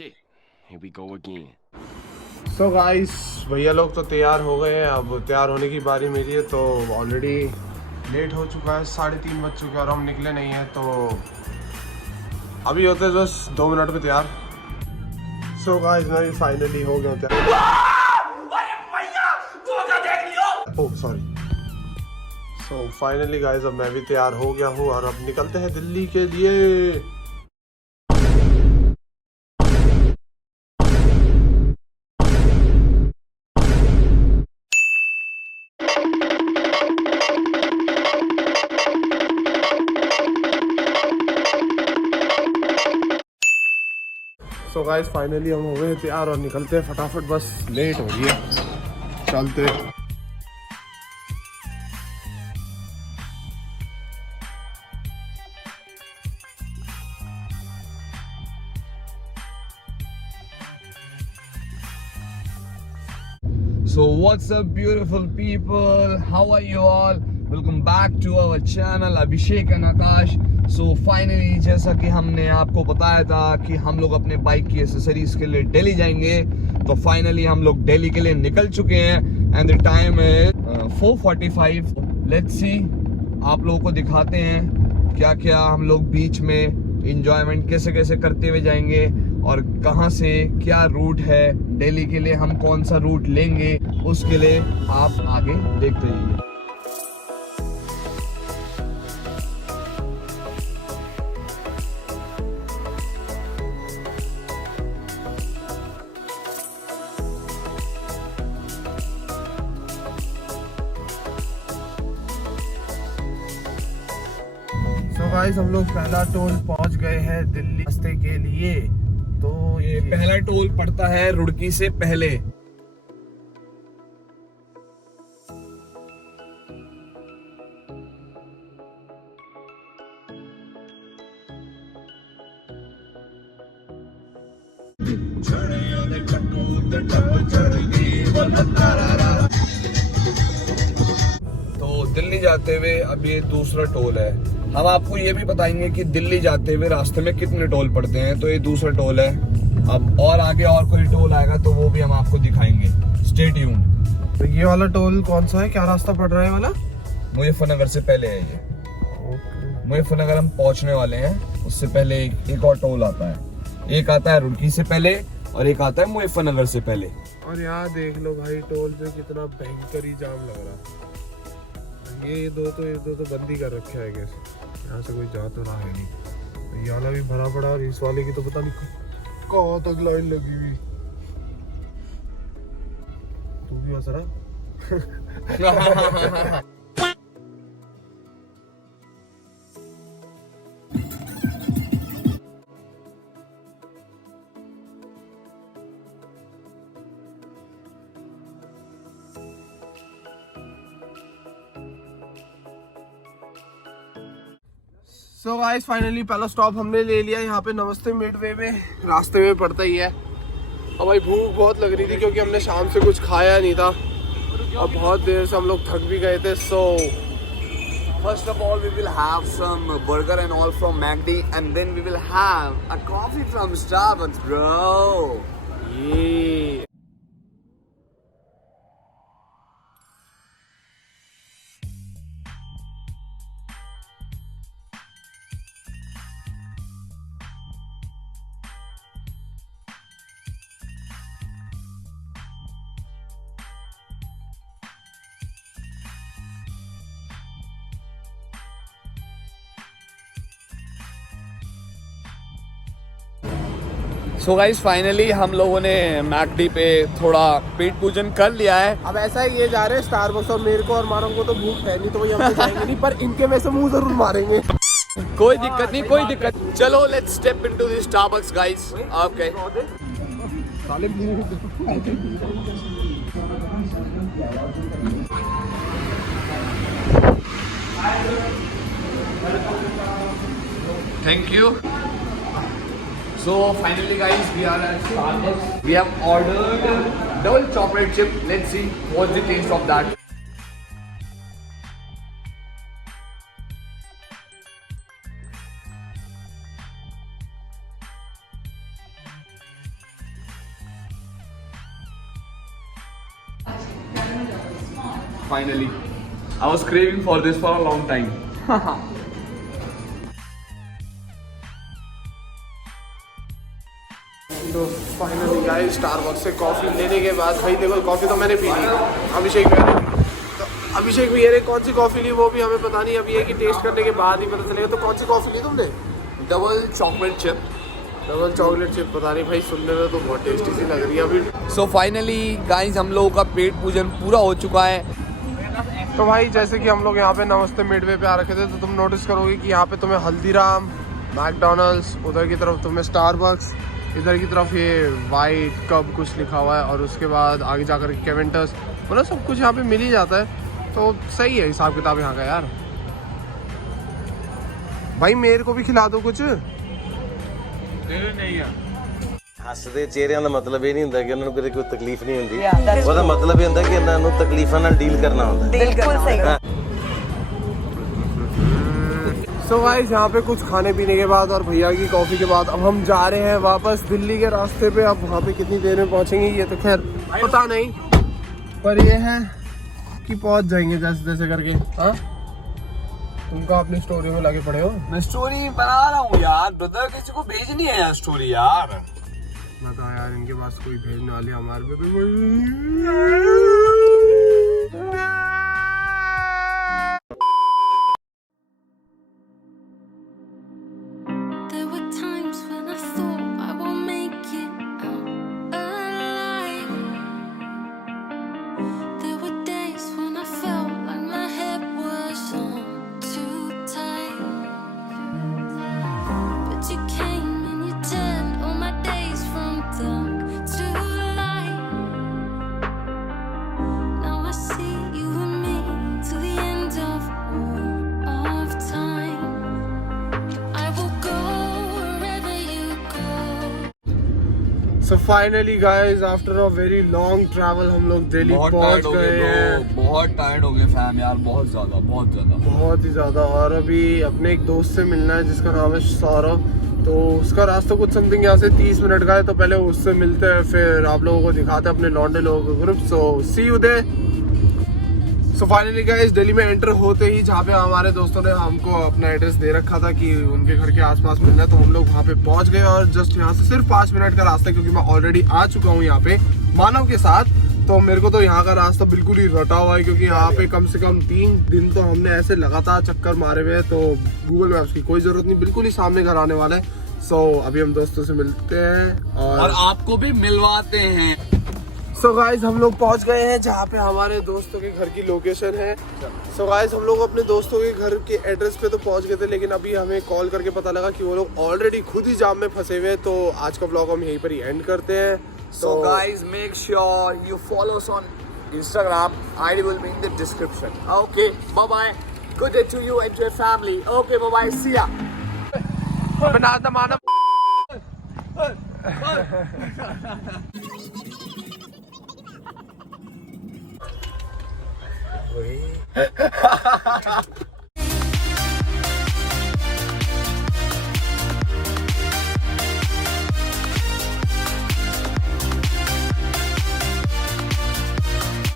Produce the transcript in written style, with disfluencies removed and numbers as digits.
shit. Here we go again. तो guys भैया लोग तो तैयार हो गए हैं, अब तैयार होने की बारी मेरी है। तो ऑलरेडी लेट हो चुका है, 3:30 बज चुके हैं और हम निकले नहीं हैं। तो अभी होते हैं बस 2 मिनट में तैयार। सो गाइस मैं भी फाइनली हो गया तैयार। Oh sorry. सो फाइनली गाइस अब मैं भी तैयार हो गया हूँ और अब निकलते हैं दिल्ली के लिए। सो गाइस फाइनली हम हो गए तैयार और निकलते हैं फटाफट, बस लेट हो रही है, चलते। So what's up beautiful people, how are you all? Welcome back to our channel Abhishek and Akash. So finally जैसा कि हमने आपको बताया था कि हम लोग अपने बाइक की एसेसरीज के लिए दिल्ली जाएंगे, तो फाइनली हम लोग दिल्ली के लिए निकल चुके हैं एंड द टाइम है 4:45। लेट्स सी, आप लोगों को दिखाते हैं क्या क्या हम लोग बीच में इंजॉयमेंट कैसे कैसे करते हुए जाएंगे और कहां से क्या रूट है दिल्ली के लिए, हम कौन सा रूट लेंगे उसके लिए आप आगे देखते रहिए। सो गाइस हम लोग पहला टोल पहुंच गए हैं दिल्ली रास्ते के लिए। तो ये पहला टोल पड़ता है रुड़की से पहले। तो दिल्ली जाते हुए अब ये दूसरा टोल है। हम आपको ये भी बताएंगे कि दिल्ली जाते हुए रास्ते में कितने टोल पड़ते हैं। तो ये दूसरा टोल है, अब और आगे और कोई टोल आएगा तो वो भी हम आपको दिखाएंगे। Stay tuned. तो ये वाला टोल कौन सा है, क्या रास्ता पड़ रहा है वाला? मुजफ्फरनगर से पहले है ये। मुजफ्फरनगर हम पहुंचने वाले हैं, उससे पहले एक और टोल आता है। एक आता है रुड़की से पहले और एक आता है मुजफ्फरनगर से पहले। और यहाँ देख लो भाई टोल पे कितना भयंकर ही जाम लग रहा है। ये दो तो बंद ही कर रखे है गैस, यहाँ से कोई जा तो रहा है नहीं। तो ये वाला भी भरा पड़ा और इस वाले की तो पता नहीं कहाँ तक लाइन लगी हुई। तू भी हंस रहा? सो गाइस फाइनली पहला स्टॉप हमने ले लिया यहाँ पे नमस्ते मिडवे में, रास्ते में पड़ता ही है। अब भाई भूख बहुत लग रही थी क्योंकि हमने शाम से कुछ खाया नहीं था और बहुत देर से हम लोग थक भी गए थे। सो First of all, we will have some burger and all from McD, and then we will have a coffee from Starbucks, bro. ये So guys, फाइनली हम लोगों ने मैकडी पे थोड़ा पेट पूजन कर लिया है। अब ऐसा ही ये जा रहे हैं स्टारबक्स और मेरे को और मानव को तो भूख है नहीं, तो वही हम तो जाएंगे नहीं, पर इनके में से मुंह जरूर मारेंगे। कोई दिक्कत नहीं, कोई दिक्कत। चलो let's step into the Starbucks guys. Okay. Thank you. So finally guys, we are at Starbucks. We have ordered double chocolate chip. Let's see what's the taste of that. finally. I was craving for this for a long time. तो finally guys Starbucks से coffee लेने के बाद भाई देखो coffee तो मैंने P ली, अभिषेक भैया ने, तो अभिषेक भैया ने कौन सी कॉफ़ी ली वो भी हमें पता नहीं, अभी है कि टेस्ट करने के बाद ही पता चलेगा। तो कौन सी कॉफ़ी ली तुमने? डबल चॉकलेट चिप पता नहीं भाई, सुनने में तो बहुत टेस्टी सी लग रही है अभी। सो फाइनली गाइस हम लोगों का पेट पूजन पूरा हो चुका है। तो भाई जैसे कि हम लोग यहाँ पे नमस्ते मिडवे पे आ रखे थे, तो तुम नोटिस करोगे कि यहाँ पे तुम्हें हल्दीराम, मैकडोनल्ड्स, उधर की तरफ तुम्हें स्टारबक्स, इधर की तरफ ये वाइट कप कुछ लिखा हुआ है, और उसके बाद आगे जाकर केवेंटस, मतलब सब कुछ यहाँ पे मिल ही जाता है। तो सही है हिसाब किताब यहाँ का यार। भाई मेरे को भी खिला दो कुछ। ਹੱਸਦੇ ਚਿਹਰਿਆਂ ਦਾ ਮਤਲਬ ਇਹ ਨਹੀਂ ਹੁੰਦਾ ਕਿ ਉਹਨਾਂ ਨੂੰ ਕਦੇ ਕੋਈ ਤਕਲੀਫ ਨਹੀਂ ਹੁੰਦੀ, ਉਹਦਾ ਮਤਲਬ ਇਹ ਹੁੰਦਾ ਕਿ ਇਹਨਾਂ ਨੂੰ ਤਕਲੀਫਾਂ ਨਾਲ ਡੀਲ ਕਰਨਾ ਹੁੰਦਾ। बिल्कुल सही। सो गाइस यहाँ पे कुछ खाने पीने के बाद और भैया की कॉफ़ी के बाद अब हम जा रहे हैं वापस दिल्ली के रास्ते पे। अब वहाँ पे कितनी देर में पहुँचेंगे ये तो खैर पता नहीं, पर ये है कि पहुँच जाएंगे जैसे जैसे करके। हाँ तुमको अपनी स्टोरी में लगे पड़े हो। मैं स्टोरी बना रहा हूँ यार ब्रदर, किसी को भेजनी है यार स्टोरी यार। बता यार इनके पास कोई भेजने वाले हमारे पे कोई। There were times when I thought I won't make it out alive. There were days when I felt like my head was on too tight. But you came and you turned all my days from dark to light. Now I see you and me till the end of all of time. I will go wherever you go. So finally guys after a very long travel हम लोग दिल्ली पहुंच गए हैं। बहुत tired हो गए fam यार, बहुत ज्यादा बहुत ही ज़्यादा। और अभी अपने एक दोस्त से मिलना है जिसका नाम है सौरभ, तो उसका रास्ता कुछ समथिंग यहाँ से 30 मिनट का है। तो पहले उससे मिलते हैं, फिर आप लोगों को दिखाते हैं अपने लौंडे लोगों का ग्रुप। So see you there. So finally guys Delhi में एंटर होते ही जहाँ पे हमारे दोस्तों ने हमको अपना एड्रेस दे रखा था कि उनके घर के आसपास मिलना है, तो हम लोग वहाँ पे पहुँच गए। और जस्ट यहाँ से सिर्फ 5 मिनट का रास्ता है, क्योंकि मैं ऑलरेडी आ चुका हूँ यहाँ पे मानव के साथ। तो मेरे को तो यहाँ का रास्ता बिल्कुल ही रटा हुआ है, क्योंकि यहाँ पे कम से कम 3 दिन तो हमने ऐसे लगातार चक्कर मारे हुए हैं। तो गूगल मैप्स की कोई ज़रूरत नहीं, बिल्कुल ही सामने घर आने वाला है। सो अभी हम दोस्तों से मिलते हैं और आपको भी मिलवाते हैं। सो गाइस हम लोग पहुंच गए हैं जहाँ पे हमारे दोस्तों के घर की लोकेशन है। सो गाइस हम लोग अपने दोस्तों के घर के एड्रेस पे तो पहुंच गए थे, लेकिन अभी हमें कॉल करके पता लगा कि वो लोग ऑलरेडी खुद ही जाम में फंसे हुए हैं। तो आज का व्लॉग हम यहीं पर ही एंड करते हैं। So guys, make sure you follow us on Instagram. ID will be in the description. Okay, bye bye. Good day to you and to your family. Okay, bye bye. See ya. अबे नाज़ ना माना। वही